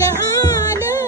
ለዓለም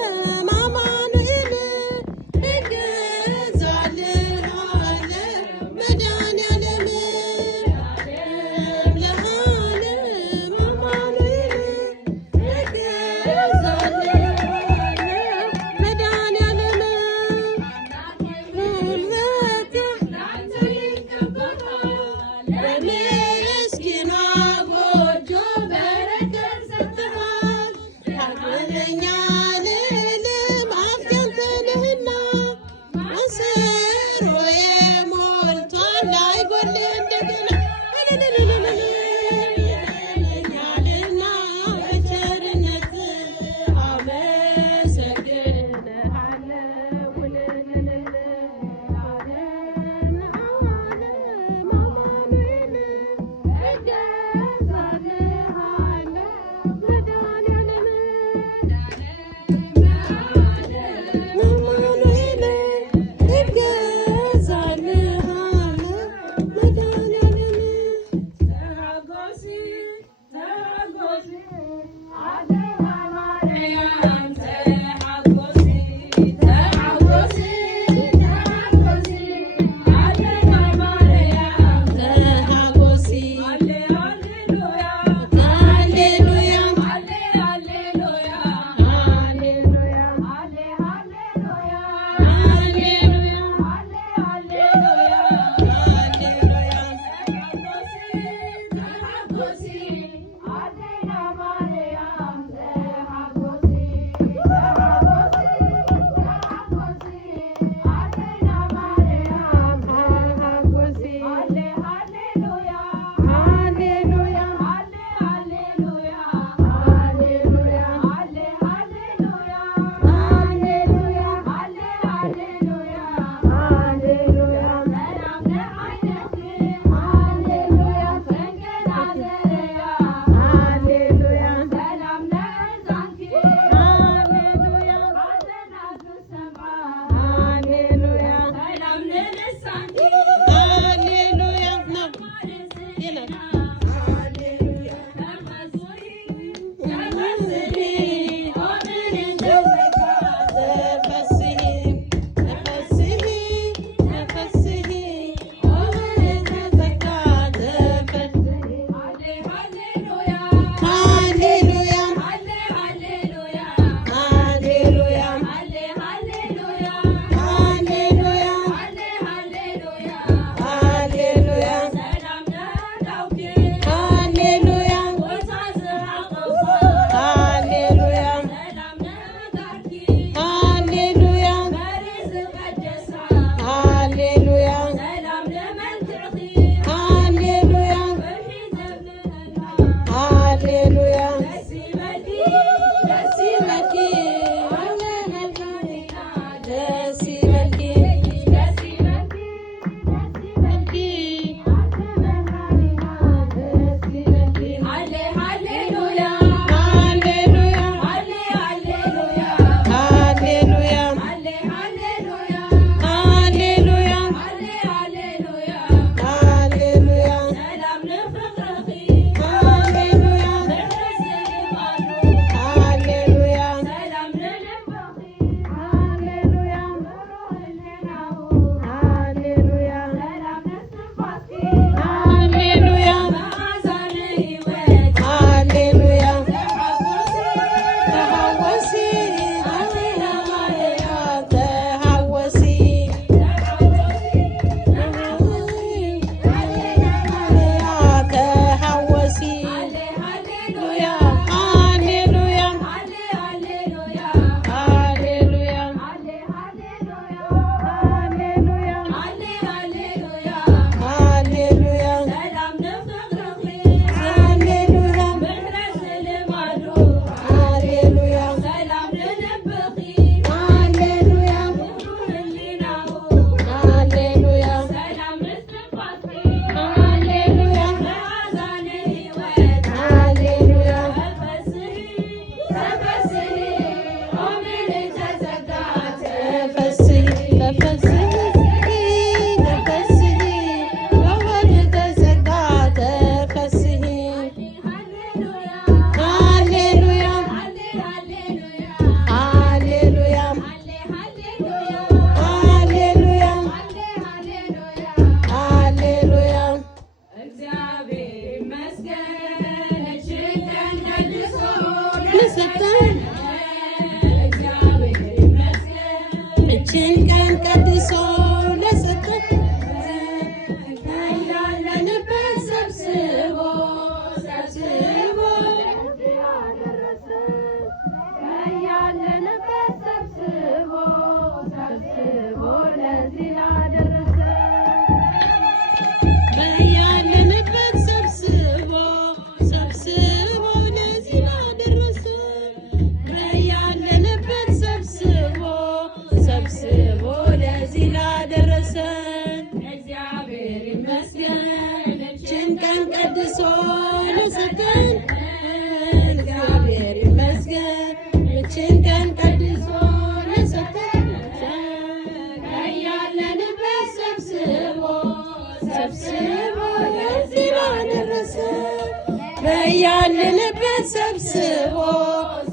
በያልንበት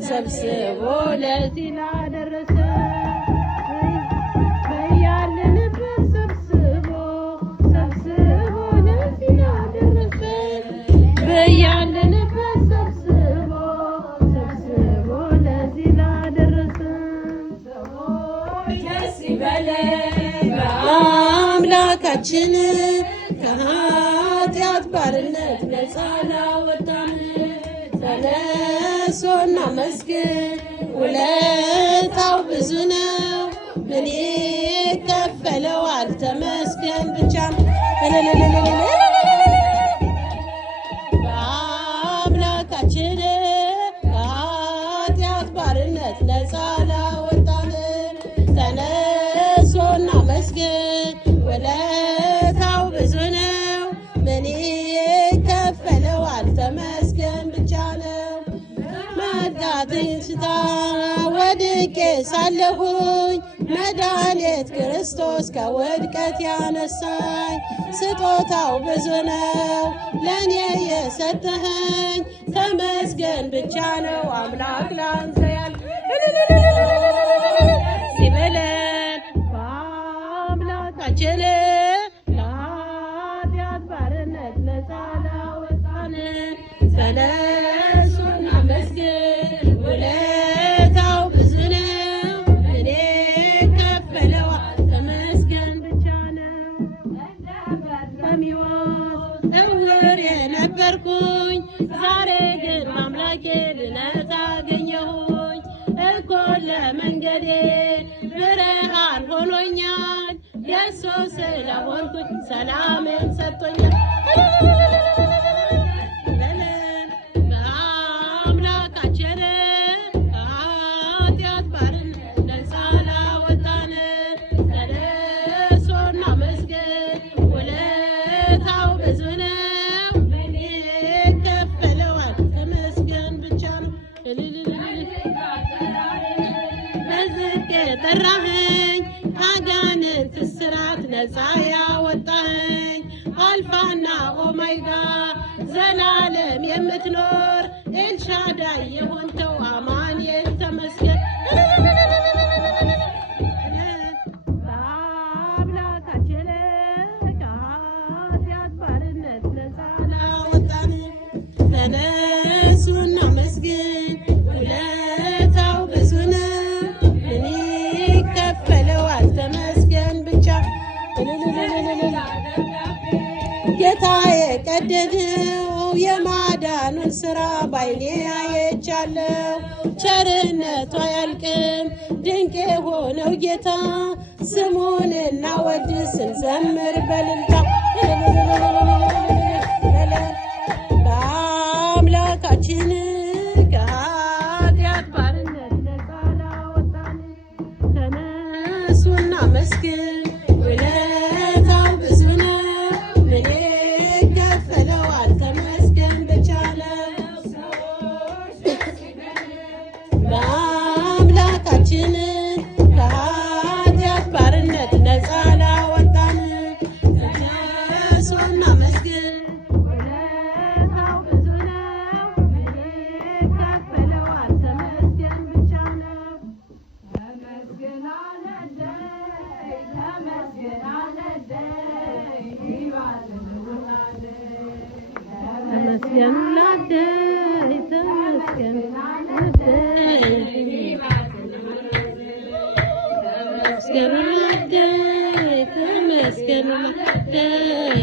ሰብስቦ ለዚህ ላደረሰ በያልንበት ሰብስቦ ለዚህ ላደረሰ በያልንበት ሰብስቦ ለዚህ ላደረሰ ደስ ይበለን በአምላካችን ከኃጢአት ባርነት ነፃ ላወጣን ተነሱ እናመስግን ውለታው ብዙ ነው ምን ይከፈለዋል ተመስገን ብቻ በአምላካችን ከኃጢአት ባርነት ነፃ ላወጣን ተነሱ እናመስግን ውለታው ብዙ ነው ምን ይከፈለዋል ተመስገን ብቻ ነው። መርዳትን ስታ ወድቄ ሳለሁኝ መድኃኒት ክርስቶስ ከውድቀት ያነሳኝ ስጦታው ብዙ ነው ለእኔ የሰጠኸኝ ተመስገን ብቻ ነው አምላክ ላንተ ያለ ሲበለን በአምላካችን ለኃጢአት ባርነት ነፃ ላወጣን ተነሱ እናመስግን ውለታው ብዙ ነው ምን ይከፈለዋል ተመስገን ብቻ ነው። በሚወት እውር የነበርኩኝ ዛሬ ግን አምላኬ ድነት አገኘሁኝ እኮ ለመንገዴ ብርሃን ሆኖኛል የሱ ስለሆንኩኝ ሰላምን ሰጥቶኛል። በአምላካችን ከኃጢአት ባርነት ነፃ ላወጣን ተነሱ እናመስግን ውለታው ብዙ ነው ምን ይከፈለዋል ተመስገን ብቻ ነው። በዝቅ የጠራኸኝ አጋንንት እስራት ነፃ ያወጣኸኝ አልፋና ኦሜጋ ዘላለም የምትኖር ኤልሻዳይ የሆንከው አማኑኤል ተመስገን። በአምላካችን ከኃጢአት ባርነት ነፃ ላወጣን ተነሱ እናመስግን ውለታው ብዙ ነው ምን ይከፈለዋል ተመስገን ብቻ። ጌታ የቀደደው የማዳኑን ሥራ ባይኔ አይቻለሁ ቸርነቱ አያልቅም ድንቅ የሆነው ጌታ ስሙን እናወድስ እንዘምር በእልልታ በአምላካችን ከኃጢአት ባርነት ነፃ ላወጣን ተነሱ እናመስግን ውለታው ብዙ ነው ምን ይከፈለዋል ተመስገን ብቻ ነው። በአምላካችን ከኃጢአት ባርነት ነፃ ላወጣን ተነሱ እናመስግን ውለታው ብዙ ነው ምን ይከፈለዋል ተመስገን ብቻ ነው። ተመስገን አለደይ ተመስገን አለደይ ተመስገን ላደይ ተመስገን ላደይ ተመስገን ላደይ ተመስገን ላደይ